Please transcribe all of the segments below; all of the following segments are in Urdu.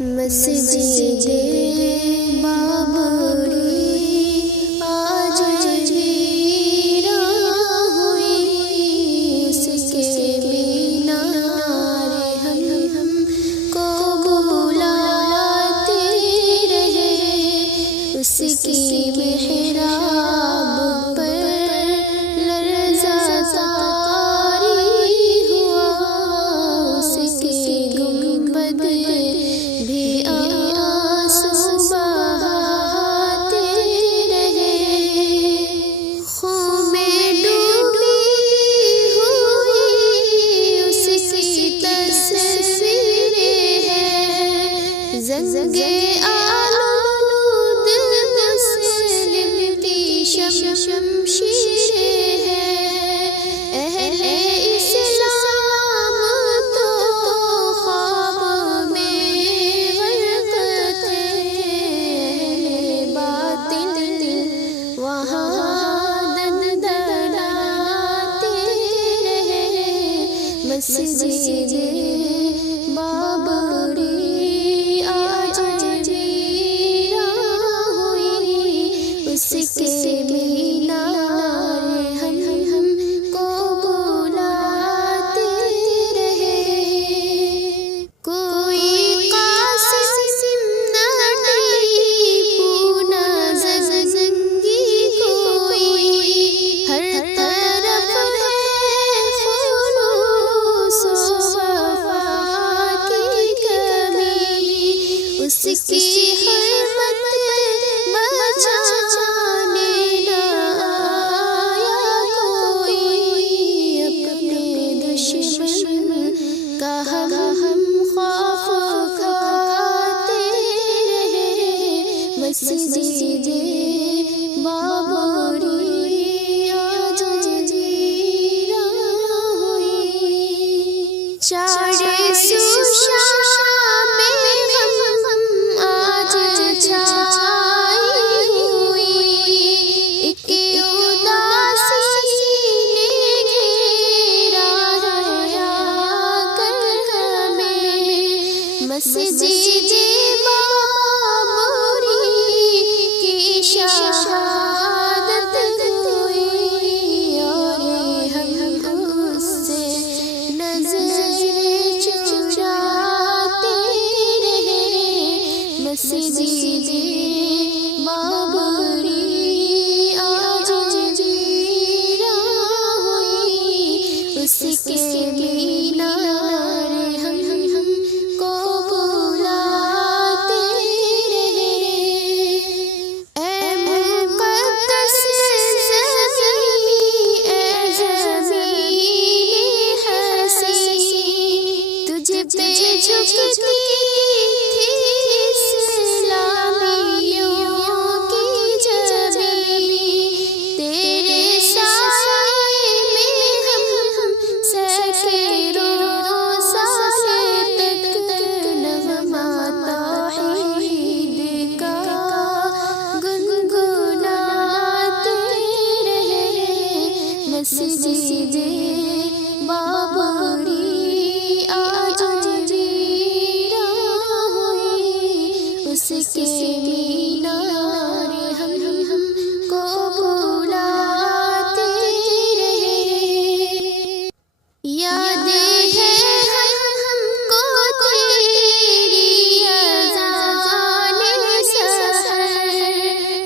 مسجد بابری آج ویران ہوئی، اس کے مینار ہم کو بلاتے رہے، اس کی محراب پر لرزہ طاری ہوا، اس کے گنبد بھی آنسو بہاتے رہے، خون میں ڈوبی ہوئی اس کی تصویریں ہیں، زنگ آلود مسلم کی شمشیریں ہیں، اہل اسلام تو خواب میں غرق تھے، اہل باطل وہاں دندناتے رہے، مسجد بابری آج ویران ہوئی، اس کے مینار ہم کو بلاتے رہے، کوئی قاسم نہ ٹیپو نہ زنگی، کوئی ہر طرف ہے خلوص و وفا کی کمی، اس کی حرمت بچانے نہ آیا کوئی، اپنے دشمن کا ہم خوف کھاتے رہے، مسجد بابری آج ویران ہوئی، چارے سو شام غم آج چھائی ہوئی، ایک اداسی نے گھیرا ہے آ کر ہمیں، مسجد بابری کی شہادت ہوئی، اور ہم اس سے نظر چراتے رہے، مسجد بابری آج ویران ہوئی، اس کے مینار ہم کو بلاتے رہے، اے مقدس زمین، اے زمین حسین، تجھ پہ جھکتی تھی اسلامیوں کی جبین، تیرے سائے میں ہم سینکڑوں سال تک نغمہ توحید کا گنگناتے رہے، مسجد بابری آج ویران ہوئی، اس کے مینار ہم کو بلاتے رہے، یاد ہے ہم کو تیری اذان سحر،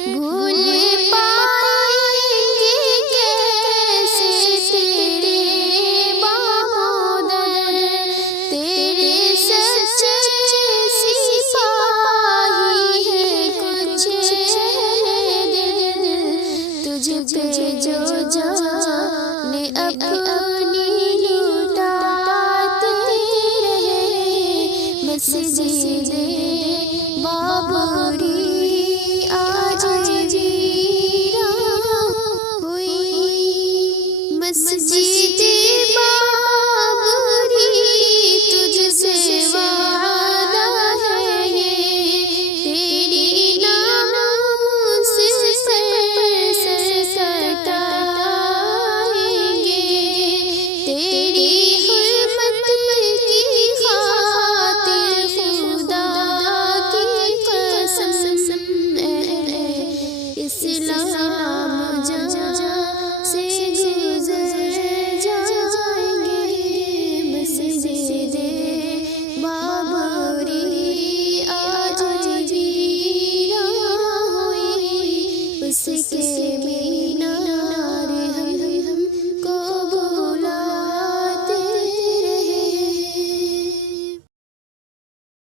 بھول پائیں گے کیسے تیرے بامداد، تیرے سچے سپاہی ہیں کچھ اہل دل، تجھ پہ جو جان اپنی لوٹاتے رہے، مسجد بابری